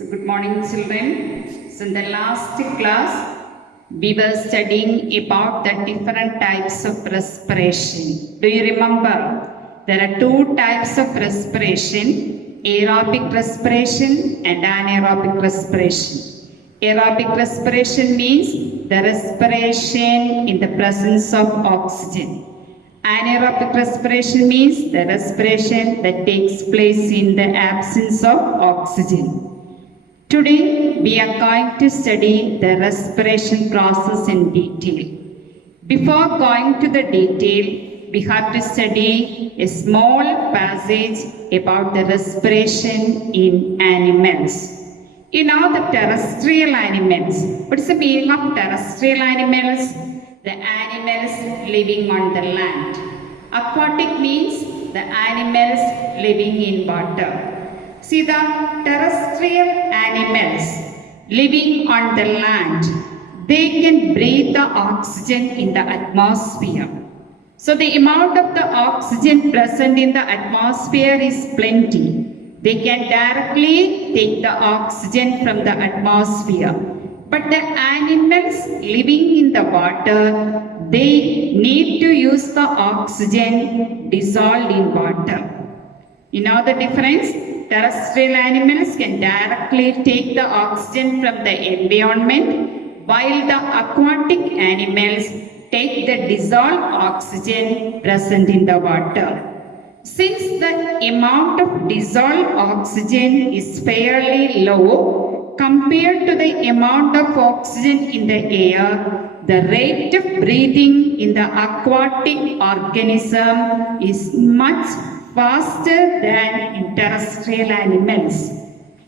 So good morning children. So in the last class we were studying about the different types of respiration. Do you remember? There are two types of respiration, aerobic respiration and anaerobic respiration. Aerobic respiration means the respiration in the presence of oxygen. Anaerobic respiration means the respiration that takes place in the absence of oxygen. Today we are going to study the respiration process in detail. Before going to the detail, we have to study a small passage about the respiration in animals. You know the terrestrial animals. What is the meaning of terrestrial animals? The animals living on the land. Aquatic means the animals living in water. See, the terrestrial animals living on the land, they can breathe the oxygen in the atmosphere. So the amount of the oxygen present in the atmosphere is plenty. They can directly take the oxygen from the atmosphere. But the animals living in the water, they need to use the oxygen dissolved in water. You know the difference? Terrestrial animals can directly take the oxygen from the environment, while the aquatic animals take the dissolved oxygen present in the water. Since the amount of dissolved oxygen is fairly low compared to the amount of oxygen in the air, the rate of breathing in the aquatic organism is much faster than in terrestrial animals.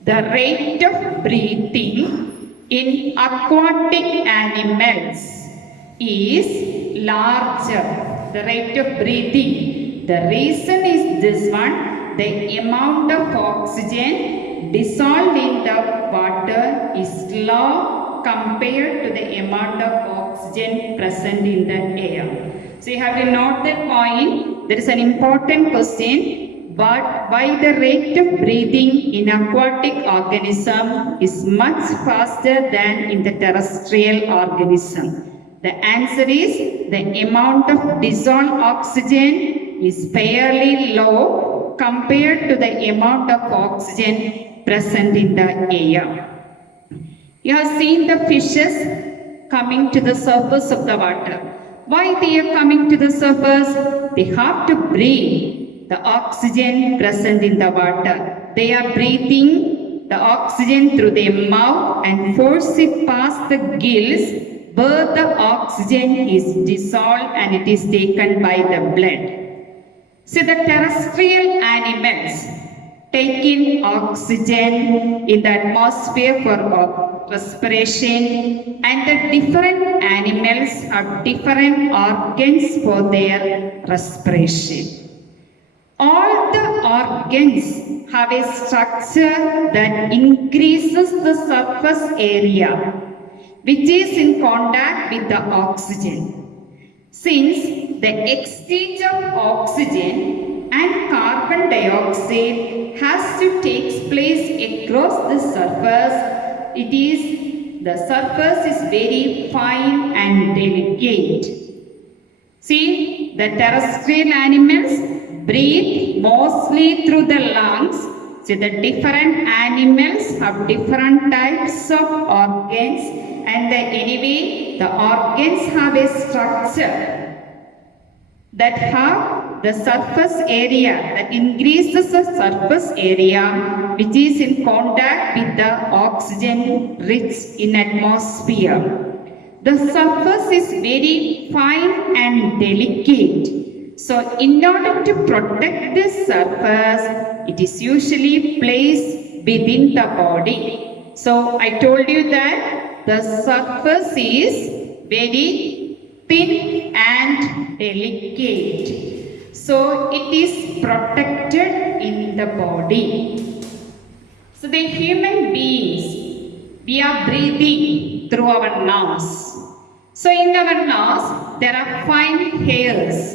The rate of breathing in aquatic animals is larger. The rate of breathing. The reason is this one. The amount of oxygen dissolved in the water is low compared to the amount of oxygen present in the air. So you have to note that point. There is an important question, but why the rate of breathing in aquatic organism is much faster than in the terrestrial organism? The answer is the amount of dissolved oxygen is fairly low compared to the amount of oxygen present in the air. You have seen the fishes coming to the surface of the water. Why they are coming to the surface? They have to breathe the oxygen present in the water. They are breathing the oxygen through their mouth and force it past the gills where the oxygen is dissolved and it is taken by the blood. See, the terrestrial animals take in oxygen in the atmosphere for respiration, and the different animals have different organs for their respiration. All the organs have a structure that increases the surface area which is in contact with the oxygen. Since the exchange of oxygen and carbon dioxide has to take place across the surface, the surface is very fine and delicate. See, the terrestrial animals breathe mostly through the lungs. See, the different animals have different types of organs, and anyway, the organs have a structure that have the surface area that increases the surface area which is in contact with the oxygen rich in atmosphere. The surface is very fine and delicate. So in order to protect this surface, it is usually placed within the body. So I told you that the surface is very thin and delicate. So it is protected in the body. So the human beings, we are breathing through our nose. So in our nose, there are fine hairs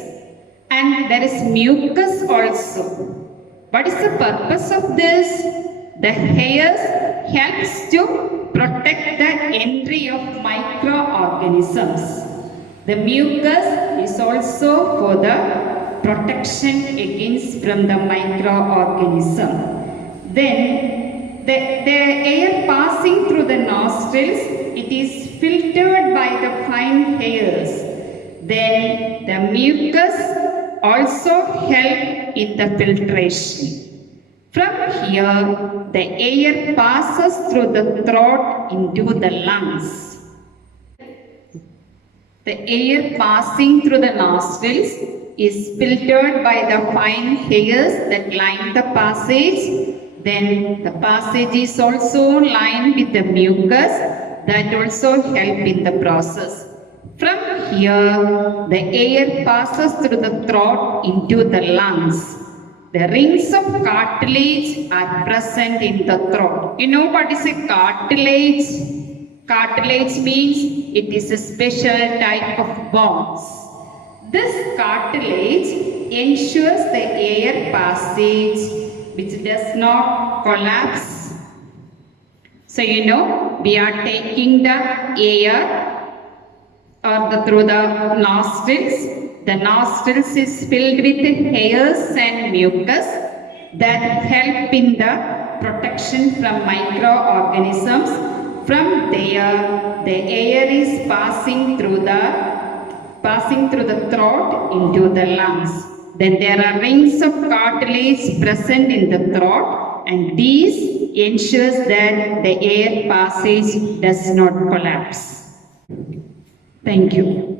and there is mucus also. What is the purpose of this? The hairs helps to protect the entry of microorganisms. The mucus is also for the protection against from the microorganism. Then the air passing through the nostrils, it is filtered by the fine hairs. Then the mucus also help in the filtration. From here, the air passes through the throat into the lungs. The air passing through the nostrils is filtered by the fine hairs that line the passage. Then the passage is also lined with the mucus that also help in the process. From here, the air passes through the throat into the lungs. The rings of cartilage are present in the throat. You know what is a cartilage? Cartilage means it is a special type of bones. This cartilage ensures the air passage which does not collapse. So we are taking the air through the nostrils. The nostrils is filled with hairs and mucus that help in the protection from microorganisms. From there, the air is passing through the throat into the lungs. Then there are rings of cartilage present in the throat, and these ensures that the air passage does not collapse. Thank you.